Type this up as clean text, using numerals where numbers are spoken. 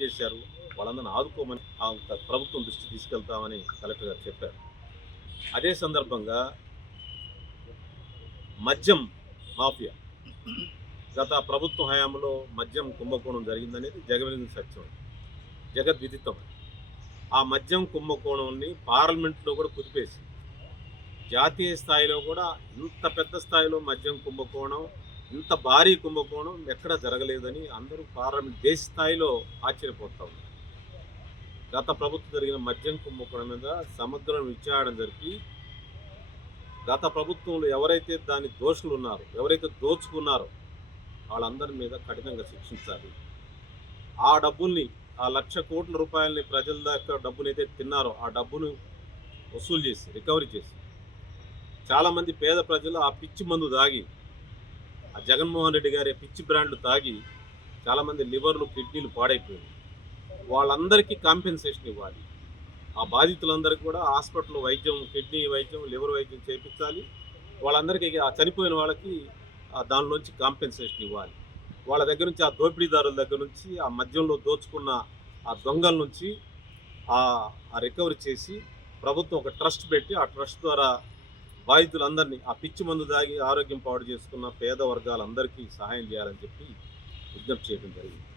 చేశారు, వాళ్ళందరిని ఆదుకోమని ప్రభుత్వం దృష్టి తీసుకెళ్తామని కలెక్టర్ గారు చెప్పారు. అదే సందర్భంగా మద్యం మాఫియా గత ప్రభుత్వ హయాంలో మద్యం కుంభకోణం జరిగిందనేది జగమెరిగిన సత్యం, జగద్విదితం. ఆ మద్యం కుంభకోణంని పార్లమెంట్లో కూడా కుదిపేసి జాతీయ స్థాయిలో కూడా ఇంత పెద్ద స్థాయిలో మద్యం కుంభకోణం, ఇంత భారీ కుంభకోణం ఎక్కడా జరగలేదని అందరూ పార్లమెంట్ దేశ స్థాయిలో ఆశ్చర్యపోతా ఉన్నారు. గత ప్రభుత్వం జరిగిన మద్యం కుంభకోణం మీద సమగ్ర విచారణ జరిపి గత ప్రభుత్వంలో ఎవరైతే దాని దోషులు ఉన్నారో, ఎవరైతే దోచుకున్నారో వాళ్ళందరి మీద కఠినంగా శిక్షించాలి. ఆ డబ్బుల్ని, ఆ 1,00,000 కోట్ల రూపాయలని ప్రజల దాకా డబ్బునైతే తిన్నారో ఆ డబ్బును వసూలు చేసి రికవరీ చేసి, చాలామంది పేద ప్రజలు ఆ పిచ్చి మందు తాగి, ఆ జగన్మోహన్ రెడ్డి గారి పిచ్చి బ్రాండ్లు తాగి చాలామంది లివర్లు కిడ్నీలు పాడైపోయాయి. వాళ్ళందరికీ కాంపెన్సేషన్ ఇవ్వాలి. ఆ బాధితులందరికీ కూడా హాస్పిటల్లో వైద్యం, కిడ్నీ వైద్యం, లివర్ వైద్యం చేయించాలి. వాళ్ళందరికీ ఆ చనిపోయిన వాళ్ళకి దానిలోంచి కాంపెన్సేషన్ ఇవ్వాలి. వాళ్ళ దగ్గర నుంచి, ఆ దోపిడీదారుల దగ్గర నుంచి, ఆ మద్యంలో దోచుకున్న ఆ దొంగల నుంచి రికవరీ చేసి ప్రభుత్వం ఒక ట్రస్ట్ పెట్టి ఆ ట్రస్ట్ ద్వారా బాధితులందరినీ, ఆ పిచ్చి మందు దాగి ఆరోగ్యం పాడు చేసుకున్న పేద వర్గాలందరికీ సహాయం చేయాలని చెప్పి విజ్ఞప్తి చేయడం జరిగింది.